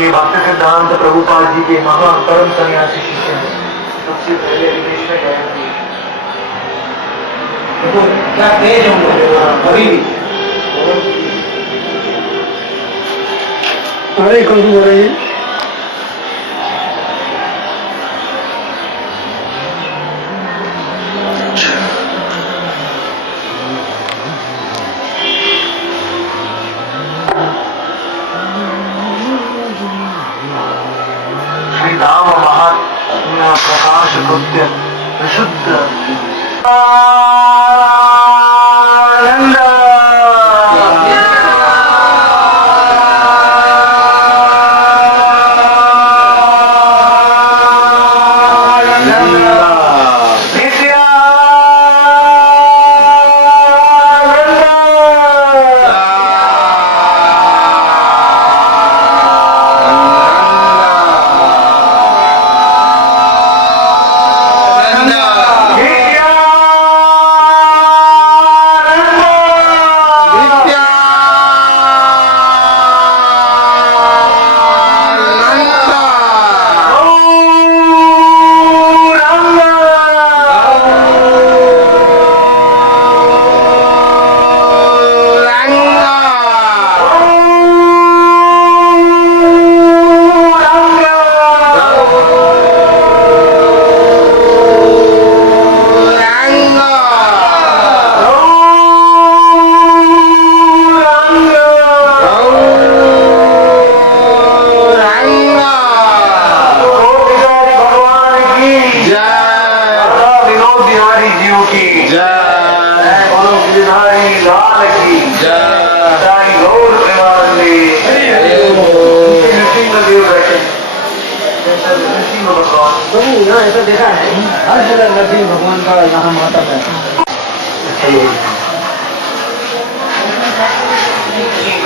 ये भक्त सिद्धांत प्रभुपाद जी के महान परम सन्यासी शिष्य हैं। सबसे पहले विदेश में गए तो क्या तेज होंगे अभी अरे कौन सी हो रही है? श्री राम महात्म्य प्रकाश कृत्य विशुद्ध ऐसा देखा है हर जगह नरसिंह भगवान का यहाँ माता है।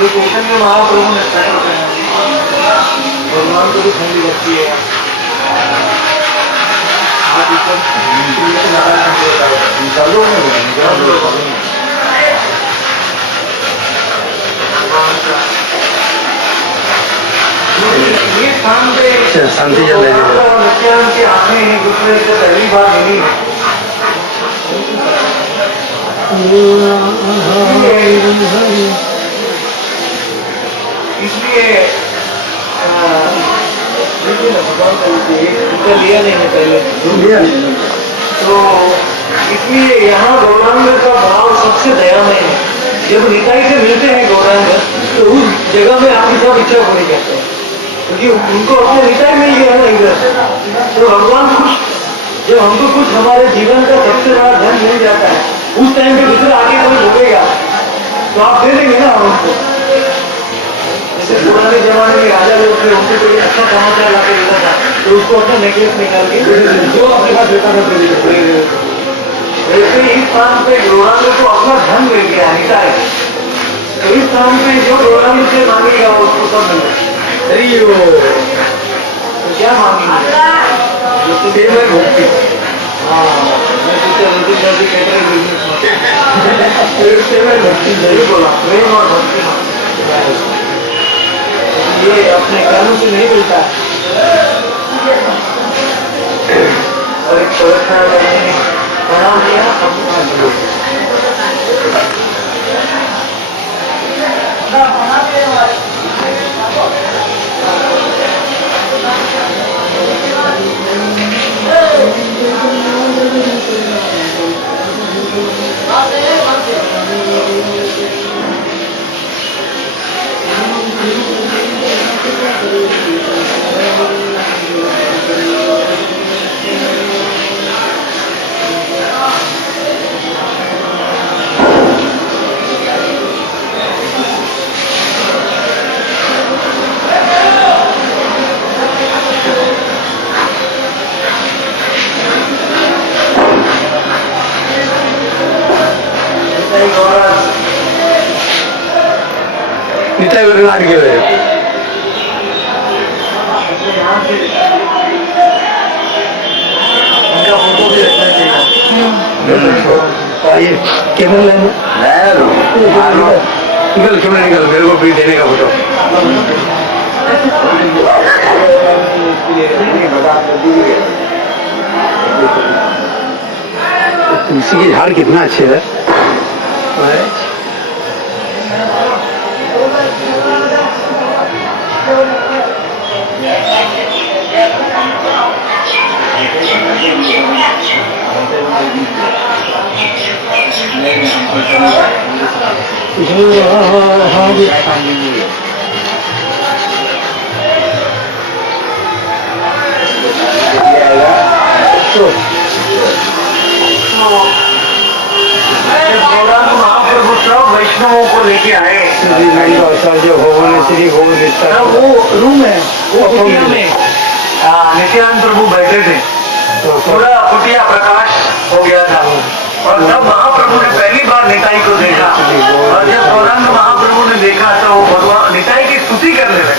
लोकेशन में महाप्रभु ने भगवान को भी ठंडी लगती है। शांति चल रही है आने एक दूसरे से पहली बार मिली इसलिए लिया नहीं है पहले तो इसलिए यहाँ गौरांग का भाव सबसे दयामय है। जब निताई से मिलते हैं गौरांग तो उस जगह में आपकी सब इच्छा पूरी करते हैं क्योंकि उनको अपने निताई मिल गया ना इधर। तो भगवान कुछ जब हमको कुछ हमारे जीवन का सबसे बड़ा धन मिल जाता है उस टाइम पे दूसरा आगे कोई भोगेगा तो आप दे देंगे ना हमको। जैसे पुराने जमाने में राजा लोग थे उनको कोई अच्छा समाचार ला के देता था तो उसको अपना नेकलेस निकाल के जो अपने पास देता था वैसे इस स्थान पे गौरांग को अपना धन मिल गया निताई। तो इस स्थान पे जो गौरांग से मांगेगा उसको सब मिलेगा। तो क्या मांगेंगे भक्ति। हाँ मैं भक्ति नहीं बोला प्रेम और भक्ति ये अपने कर्म से नहीं मिलता और एक प्रणाम किया निताई विराट के हुए उनका फोटो भी रखना चाहिए। ये कैमरा लेना निकल कैमरा निकल मेरे को भी देने का फोटो। तुलसी की झाड़ कितना अच्छे है। गौरांग महाप्रभु सब वैष्णवों को लेके आए। श्री नंदाचार्य भवन श्री गोविंद तब वो रूम है, वो कुटिया में नित्यानंद प्रभु बैठे थे। पूरा कुटिया प्रकाश हो गया था और तब महाप्रभु ने पहली बार निताई को देखा। और जब गौरांग महाप्रभु ने देखा तो वो भगवान निताई की स्तुति करने लगे।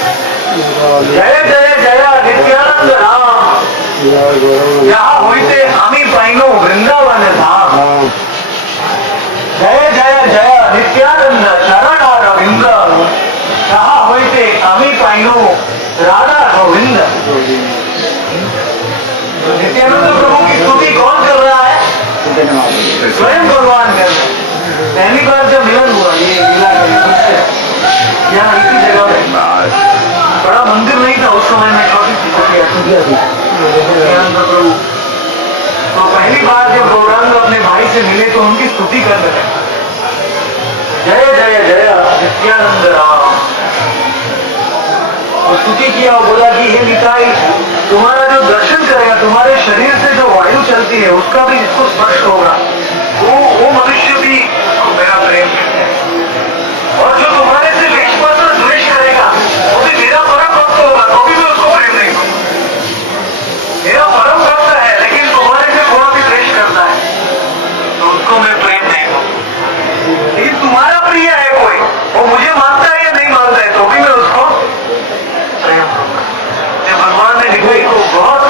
जय जय जय नित्यानंद राम, यहाँ होते आमी पाइनो वृंदावन धाम। जय जय जय नित्यानंद शरण रविंद्र, यहाँ होते आमी पाइनो राधा गोविंद। नित्यानंद प्रभु की स्तुति कौन कर रहा है? स्वयं भगवान कर रहे हैं। पहली बार जब मिलन हुआ ये लीला यहाँ इसी जगह में, बड़ा मंदिर नहीं था उस समय में, छोटी सी कुटिया थी नित्यानंद प्रभु। तो पहली बार जब गौरांग अपने भाई से मिले तो उनकी स्तुति कर रहे हैं। जय जय जय नित्यानंद राम। और स्तुति किया और बोला कि हे निताई, तुम्हारा जो दर्शन करेगा, तुम्हारे शरीर से जो वायु चलती है उसका भी जिसको स्पर्श होगा वो मनुष्य भी मेरा प्रेम करते हैं। और जो तुम्हारे से विश्वास और द्वेष करेगा वो भी मेरा परम भक्त होगा, तो भी मैं उसको प्रेम नहीं करूंगा। मेरा परम भक्त है लेकिन तुम्हारे से थोड़ा भी द्वेष करता है तो उसको मैं प्रेम नहीं करूंगा। लेकिन तुम्हारा प्रिय है कोई, वो मुझे मानता है या नहीं मानता है तो भी मैं उसको प्रेम करूंगा। भगवान ने निताई को बहुत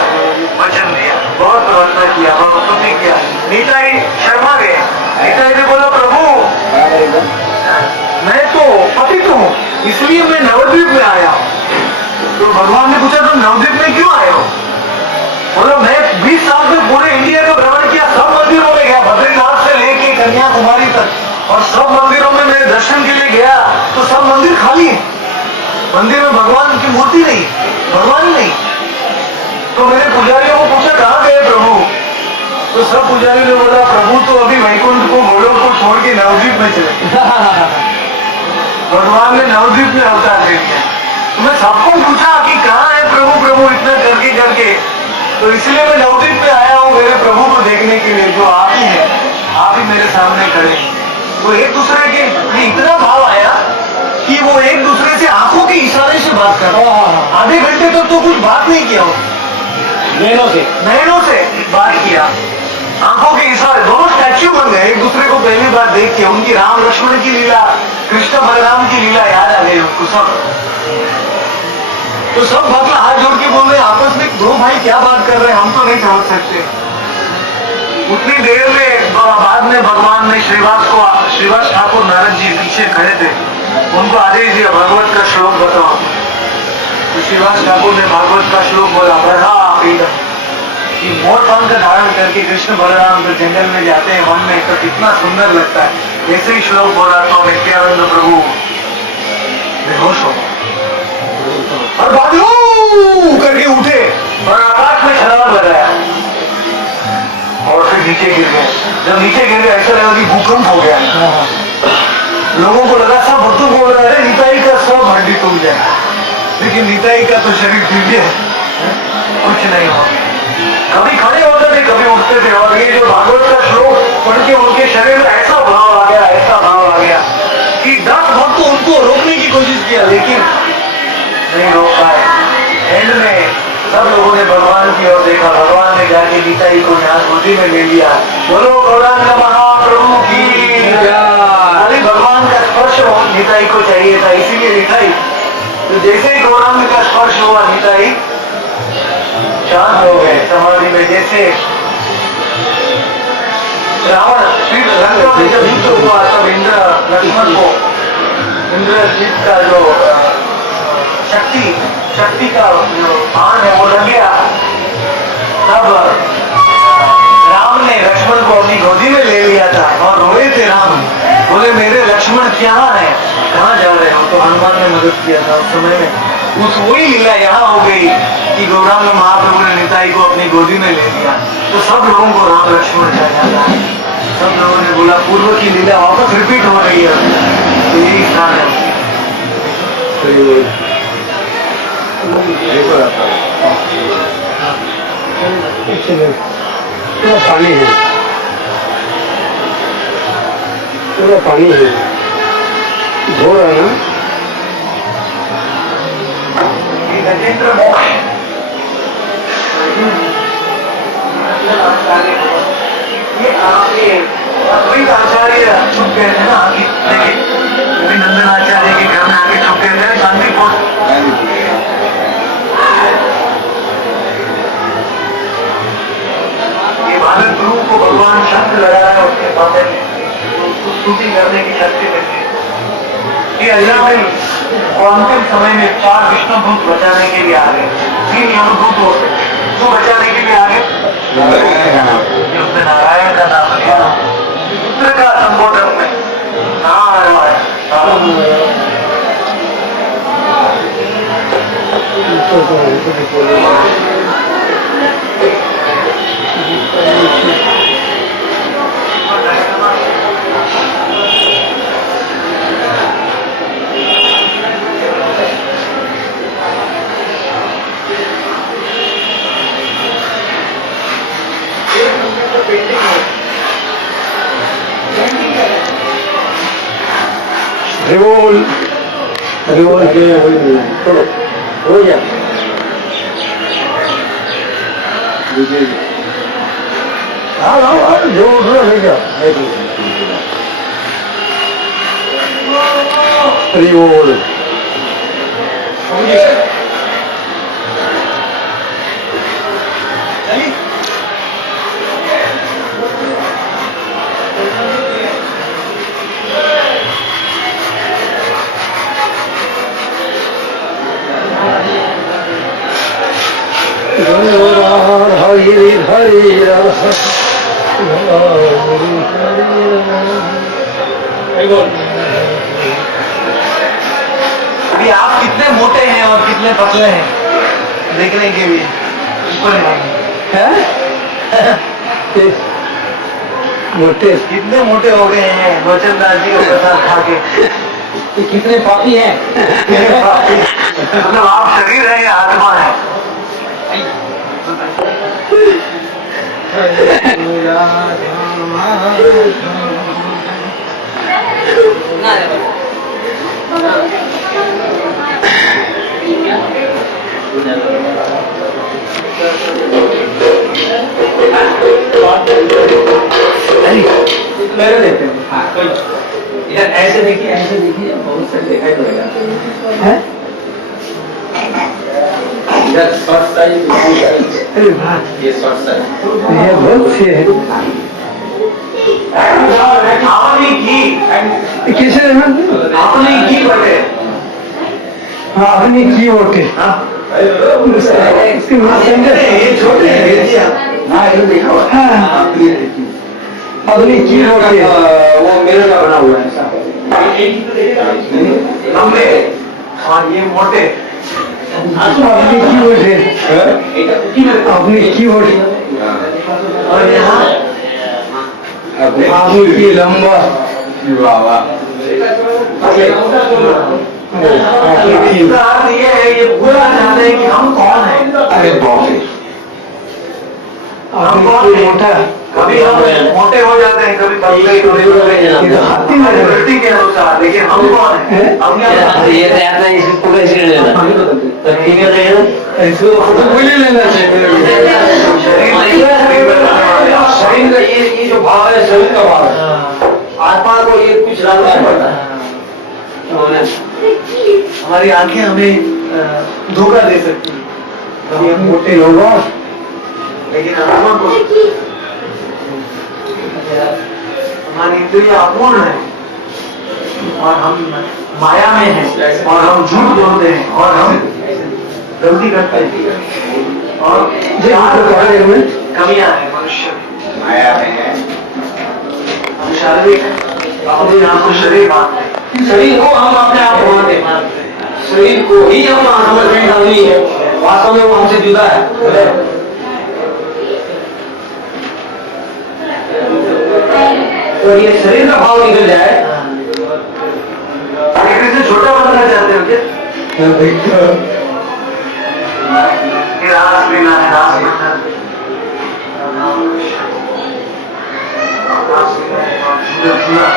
वचन दिया, बहुत प्रार्थना किया, बहुत स्तुति किया। निताई शर्मा गए। निताई ने बोला प्रभु मैं तो पतित हूँ, इसलिए मैं नवद्वीप में आया हूँ। तो भगवान ने पूछा तुम नवद्वीप में क्यों आए हो? बोला मैं 20 साल में पूरे इंडिया का भ्रमण किया, सब मंदिरों में गया, बद्रीनाथ से लेके कन्याकुमारी तक, और सब मंदिरों में मेरे दर्शन के लिए गया तो सब मंदिर खाली है, मंदिर में भगवान की मूर्ति नहीं, भगवान नहीं। तो मैंने पुजारियों को पूछा कहाँ गए प्रभु? तो सब पुजारी ने बोला प्रभु तो अभी वैकुंठ को गोलोक को छोड़ के नवद्वीप में चले। भगवान ने नवद्वीप में अवतार ले लिया। तो मैं सबको पूछा कि कहाँ है प्रभु प्रभु इतना करके करके, तो इसलिए मैं नवद्वीप में आया हूँ मेरे प्रभु को देखने के लिए, जो आप ही है, आप ही मेरे सामने खड़े हैं। तो एक दूसरे के इतना भाव आया कि वो एक दूसरे से आंखों के इशारे से बात कर रहे हैं। आधे घंटे तक तो कुछ बात नहीं किया, नैनों से बात किया, आंखों के इशारे, दोनों स्टैच्यू बन गए एक दूसरे को पहली बार देख के। उनकी राम लक्ष्मण की लीला, कृष्ण बलराम की लीला याद आ गई उनको सब। तो सब भक्त हाथ जोड़ के बोल रहे आपस में दो भाई क्या बात कर रहे हैं, हम तो नहीं समझ सकते। उतनी देर में बाद में भगवान ने श्रीवास ठाकुर नारद जी पीछे खड़े थे, उनको आदेश दिया भागवत का श्लोक बताओ। तो श्रीवास ठाकुर ने भागवत का श्लोक बोला, बढ़ा पीड़म कि मोर पंख धारण करके कृष्ण बलराम जो जंगल में जाते हैं वन में, तो कितना सुंदर लगता है। ऐसे ही श्लोक बोला तो नित्यानंद प्रभु बेहोश हो और बाजू करके उठे और आकाश में छलांग लगाया और फिर नीचे गिर गए। जब नीचे गिर गए ऐसा लगा कि भूकंप हो गया। लोगों को लगा सब भक्तों को लगा रहे निताई का सब हड्डी टूट जाए, लेकिन निताई का तो शरीर दिव्य है, कुछ नहीं हुआ। कभी खड़े होते थे कभी उठते थे, और ये जो भागवत का श्लोक पढ़ के उनके शरीर में ऐसा भाव आ गया, ऐसा भाव आ गया कि 10 भक्त उनको रोकने की कोशिश किया लेकिन नहीं रोक पाए। एंड में सब लोगों ने भगवान की ओर देखा, भगवान ने जाके निताई को यहाँ गोदी में ले लिया। बोलो गौरांग महाप्रभु की जय। भगवान का स्पर्श निताई को चाहिए था, इसीलिए निताई, तो जैसे ही गौरांग का स्पर्श हुआ निताई शांत हो गए समाधि में। जैसे रावण लंका में जब युद्ध हुआ तब इंद्र लक्ष्मण को इंद्रजीत का जो शक्ति का जो बाण है वो लग गया। तब राम ने लक्ष्मण को अपनी गोदी में ले लिया था और रोए थे राम, बोले मेरे लक्ष्मण कहाँ है, कहाँ जा रहे हो। तो हनुमान ने मदद किया था उस समय में। उस वही लीला यहाँ हो गई कि गौरांग महाप्रभु ने निताई को अपनी गोदी में ले लिया। तो सब लोगों को राम लक्ष्मण कहा जाता है। सब लोगों ने बोला पूर्व की लीला वापस रिपीट हो रही है, तो यही स्थान है। पूरा पानी है, पूरा पानी है, धो रहा है ना। गजेंद्र मोक्ष ये आपके अद्वैत आचार्य छुप गए थे ना आगे, नंदन आचार्य के घर में आके छुप गए थे शांतिपुर। ये भारत गुरु को भगवान शब्द लगा रहा है उसके सामने स्तुति करने की शक्ति देती है। ये अल्लाह भाई अंतिम समय में 4 विष्णु दूत बचाने के लिए आ गए, 3 यमदूत हो तो बचाने के लिए आ गए। उसने नारायण का नाम लिया, पुत्र का संबोधन में नारायण। रिवोल रिवोल हो जा जो रिवोल हरि हरि अभी आप कितने मोटे हैं और कितने पतले हैं देखने के लिए ऊपर मोटे कितने मोटे हो गए हैं वचनदास जी का प्रसाद खा के। कितने पापी हैं। मतलब आप शरीर है या आत्मा है। मेरे देते हैं ऐसे देखिए बहुत से दिखाई देगा है। अरे वाह ये बहुत से है। आपने की कैसे आपने की बटे हाँ आपने की वोटे ये छोटे हैं देखा हुआ अपनी की वोटे वो मेरे का बना हुआ है लंबे और ये मोटे। अपनी की वोटे अपनी की वोटे और यहाँ आपकी की लंबा इसका अर्थ ये है ये पूरा चाहते हैं कि हम कौन हैं। अरे बाप हम कौन मोटा कभी हम मोटे हो जाते हैं कभी पतले कभी हाथी में वृत्ति के अनुसार, लेकिन हम कौन है हम ये तैयार नहीं इसको कैसे लेना ऐसे बोले लेना चाहिए। शरीर का ये जो भाव है शरीर का भाव है, आत्मा को ये कुछ डालना पड़ता है। हमारी आंखें हमें धोखा दे सकती हैं कभी हम मोटे होगा लेकिन आत्मा को हमारी इंद्रियां अपूर्ण है और हम माया में है और हम झूठ बोलते हैं और हम गलती करते हैं और कमियां हैं मनुष्य में। माया में है। हम शारीरिक अपने आप को शरीर मानते हैं, शरीर को हम अपने आप को मानते हैं, शरीर को ही हम समझते हैं आदमी है, वास्तव में वो हमसे जुदा है। तो ये शरीर का भाव निकल जाए, किसी से छोटा बनना चाहते हो क्या? ये रास लीला है, रास मंडल रास लीला है और झूला झूला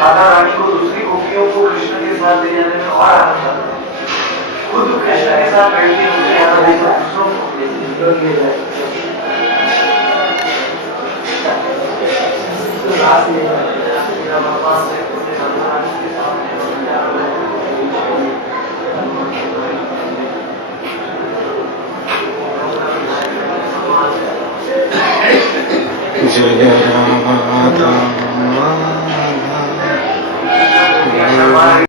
राधा रानी को दूसरी गोपियों को कृष्ण के साथ ले जाने में और आनंद आता है। खुद कृष्ण के साथ बैठती है, उसके आनंद देखो दूसरों को ले जाए। रास लीला भगवान से